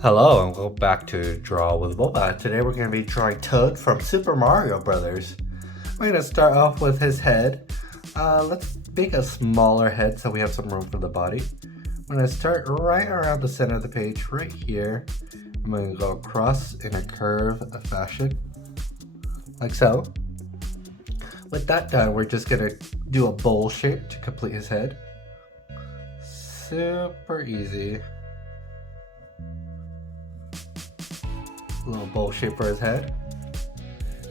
Hello and welcome back to Draw with Boba. Today we're going to be drawing Toad from Super Mario Brothers. We're going to start off with his head. Let's make a smaller head so we have some room for the body. I'm going to start right around the center of the page, right here. I'm going to go across in a curve fashion, like so. With that done, we're just going to do a bowl shape to complete his head. Super easy. Little bowl shape for his head.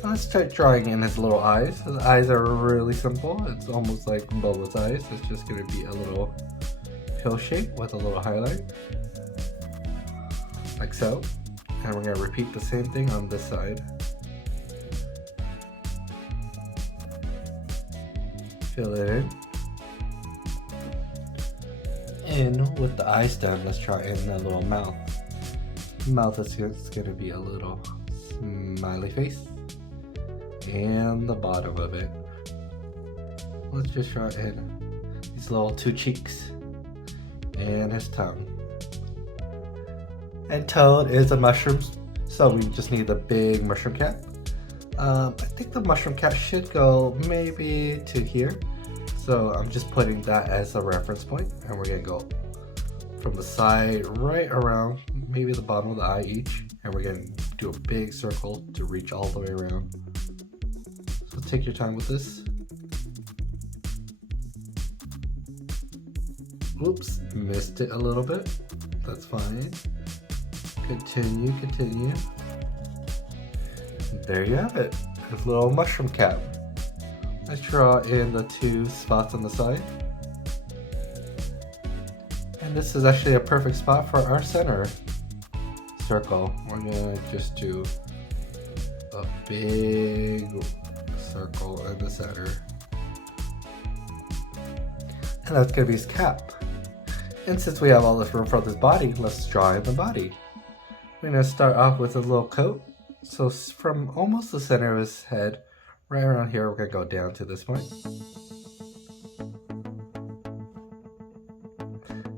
Now let's start drawing in his little eyes. His eyes are really simple. It's almost like Boba's eyes. It's just going to be a little pill shape with a little highlight, like so. And we're going to repeat the same thing on this side. Fill it in. And with the eyes done, let's draw in a little mouth. Mouth is going to be a little smiley face, and the bottom of it, let's just draw in these little two cheeks and his tongue. And Toad is a mushroom, so we just need the big mushroom cap. I think the mushroom cap should go maybe to here, so I'm just putting that as a reference point, and we're going to go from the side right around maybe the bottom of the eye each, and we're going to do a big circle to reach all the way around. So take your time with this. Oops, missed it a little bit. That's fine. Continue. There you have it. His little mushroom cap. Let's draw in the two spots on the side. And this is actually a perfect spot for our center circle. We're gonna just do a big circle in the center. And that's gonna be his cap. And since we have all this room for this body, let's draw in the body. We're gonna start off with a little coat. So from almost the center of his head, right around here, we're gonna go down to this point.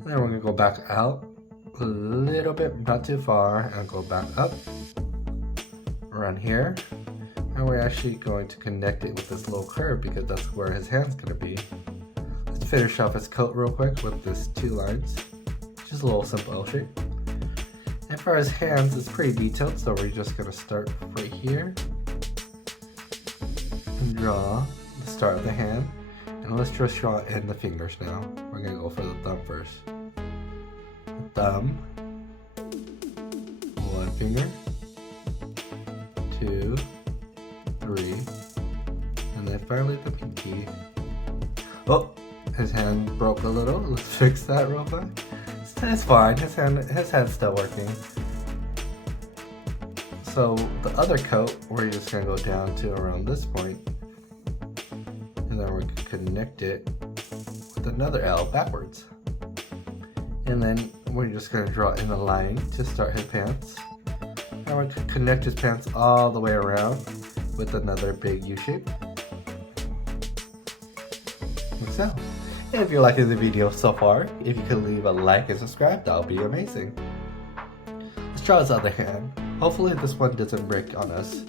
Then we're going to go back out a little bit, not too far, and go back up around here. And we're actually going to connect it with this little curve because that's where his hand's going to be. Let's finish off his coat real quick with this two lines. Just a little simple L shape. And for his hands, it's pretty detailed, so we're just going to start right here and draw the start of the hand. And let's just draw in the fingers now. We're going to go for the thumb first. Thumb, one finger, 2, 3, and then finally the pinky. Oh, his hand broke a little. Let's fix that real quick. It's fine. His hand's still working. So the other coat, we're just gonna go down to around this point, and then we're gonna connect it with another L backwards. And then we're just going to draw in a line to start his pants. And we're going to connect his pants all the way around with another big U shape. Like so. And if you're liking the video so far, if you could leave a like and subscribe, that would be amazing. Let's draw his other hand. Hopefully this one doesn't break on us.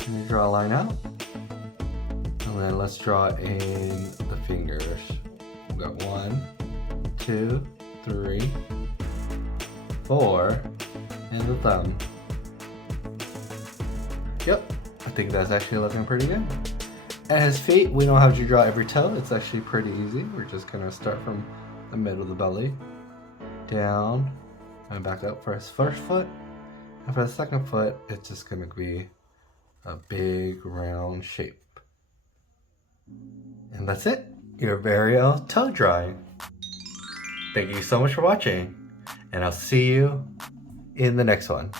Let me draw a line out. And then let's draw in the fingers. We've got 1, 2, 3, 4, and the thumb. Yep, I think that's actually looking pretty good. And his feet, we don't have to draw every toe. It's actually pretty easy. We're just gonna start from the middle of the belly, down, and back up for his first foot. And for the second foot, it's just gonna be a big round shape. And that's it. Your very own Toad drawing. Thank you so much for watching, and I'll see you in the next one.